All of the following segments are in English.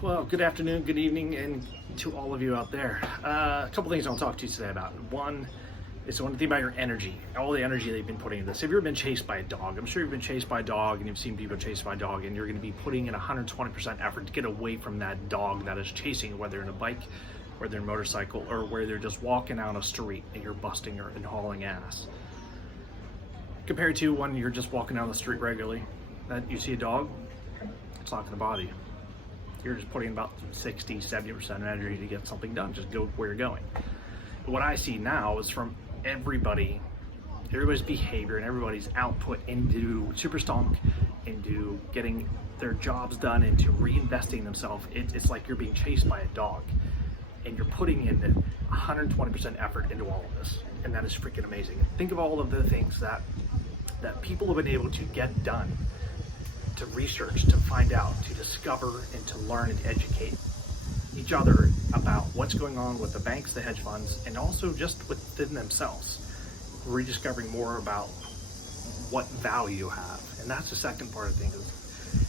Well, good afternoon, good evening, and to all of you out there. A couple things I'll talk to you today about. One is I want to think about your energy, all the energy that you've been putting into this. Have you ever been chased by a dog? I'm sure you've been chased by a dog, and you've seen people chased by a dog, and you're going to be putting in 120% effort to get away from that dog that is chasing you, whether in a bike, whether in a motorcycle, or where they're just walking down a street and you're busting her and hauling ass. Compared to when you're just walking down the street regularly, that you see a dog, it's not going to bother you. You're just putting about 60, 70% energy to get something done. Just go where you're going. What I see now is from everybody's behavior and everybody's output into superstonk, into getting their jobs done, into reinvesting themselves. It's like you're being chased by a dog, and you're putting in 120% effort into all of this, and that is freaking amazing. Think of all of the things that people have been able to get done, to research, to find out, to discover, and to learn and to educate each other about what's going on with the banks, the hedge funds, and also just within themselves, rediscovering more about what value you have. And that's the second part of things.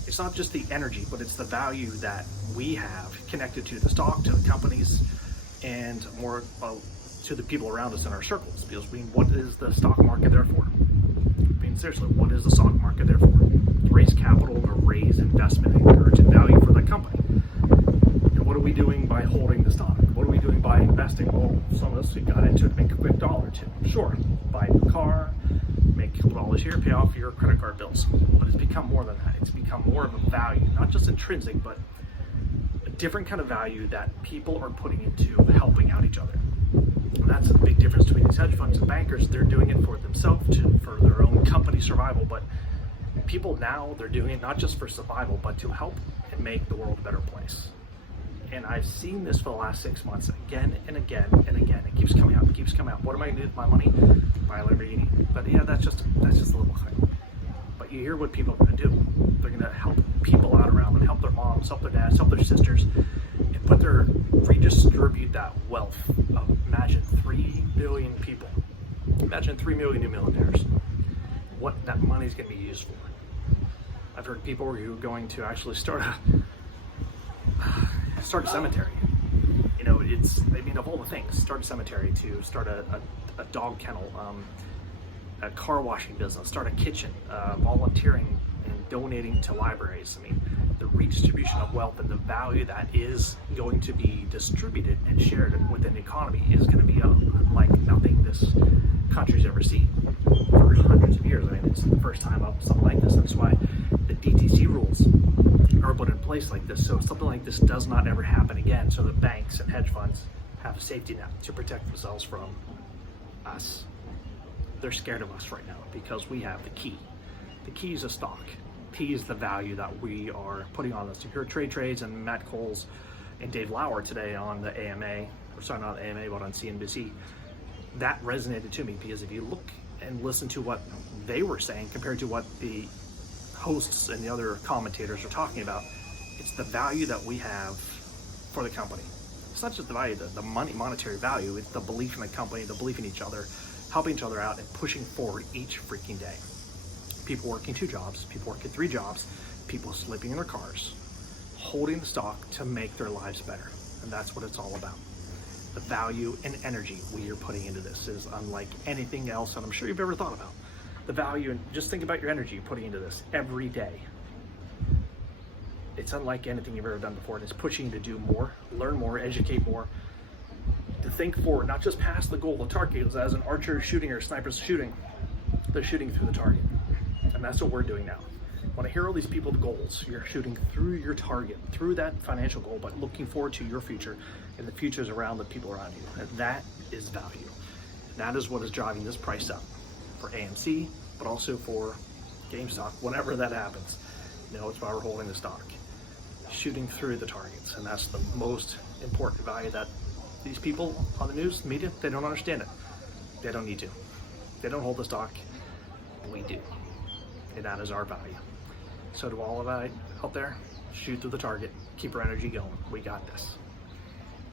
It's not just the energy, but it's the value that we have connected to the stock, to the companies, and more to the people around us in our circles. Because what is the stock market there for? Seriously, what is the stock market there for? To raise capital, to raise investment, and encourage value for the company. And what are we doing by holding the stock? What are we doing by investing? Well, some of us, we got into it to make a quick dollar or two. Sure, buy a new car, make a couple dollars here, pay off your credit card bills. But it's become more than that. It's become more of a value, not just intrinsic, but a different kind of value that people are putting into helping out each other. And that's a big difference between these hedge funds and bankers. They're doing it for themselves, for their own company survival, but people now, they're doing it not just for survival, but to help and make the world a better place. And I've seen this for the last 6 months, again and again and again. It keeps coming out, it keeps coming out. What am I going to do with my money? Buy a Lamborghini. But yeah, that's just a little thing. But you hear what people are going to do. They're going to help people out around them, help their moms, help their dads, help their sisters, and redistribute that wealth of, imagine 3 billion people. Imagine 3 million new millionaires. What that money is going to be used for. I've heard people who are going to actually start a cemetery. You know, of all the things, start a cemetery, to start a dog kennel, a car washing business, start a kitchen, volunteering and donating to libraries. I mean, the redistribution of wealth and the value that is going to be distributed and shared within the economy is going to be like nothing this country's ever seen for hundreds of years. I mean, it's the first time of something like this. That's why the DTC rules are put in place like this, so something like this does not ever happen again. So the banks and hedge funds have a safety net to protect themselves from us. They're scared of us right now because we have the key. The key is a stock. The key is the value that we are putting on the secure trades, and Matt Coles and Dave Lauer today on the AMA, or sorry, not the AMA, but on CNBC. That resonated to me because if you look and listen to what they were saying compared to what the hosts and the other commentators are talking about, it's the value that we have for the company. It's not just the value, the monetary value, it's the belief in the company, the belief in each other, helping each other out and pushing forward each freaking day. People working 2 jobs, people working 3 jobs, people sleeping in their cars, holding the stock to make their lives better. And that's what it's all about. The value and energy we are putting into this is unlike anything else that I'm sure you've ever thought about. The value, and just think about your energy you're putting into this every day. It's unlike anything you've ever done before, and it's pushing you to do more, learn more, educate more, to think forward, not just past the goal. The target is, as an archer shooting or a sniper's shooting, they're shooting through the target. And that's what we're doing now. When I hear all these people's goals, you're shooting through your target, through that financial goal, but looking forward to your future and the futures around the people around you. And that is value. And that is what is driving this price up for AMC, but also for GameStop, whenever that happens. You know, it's why we're holding the stock. Shooting through the targets. And that's the most important value that these people on the news, media, they don't understand it. They don't need to. They don't hold the stock. We do. And that is our value. So to all of you out there, shoot through the target. Keep our energy going. We got this.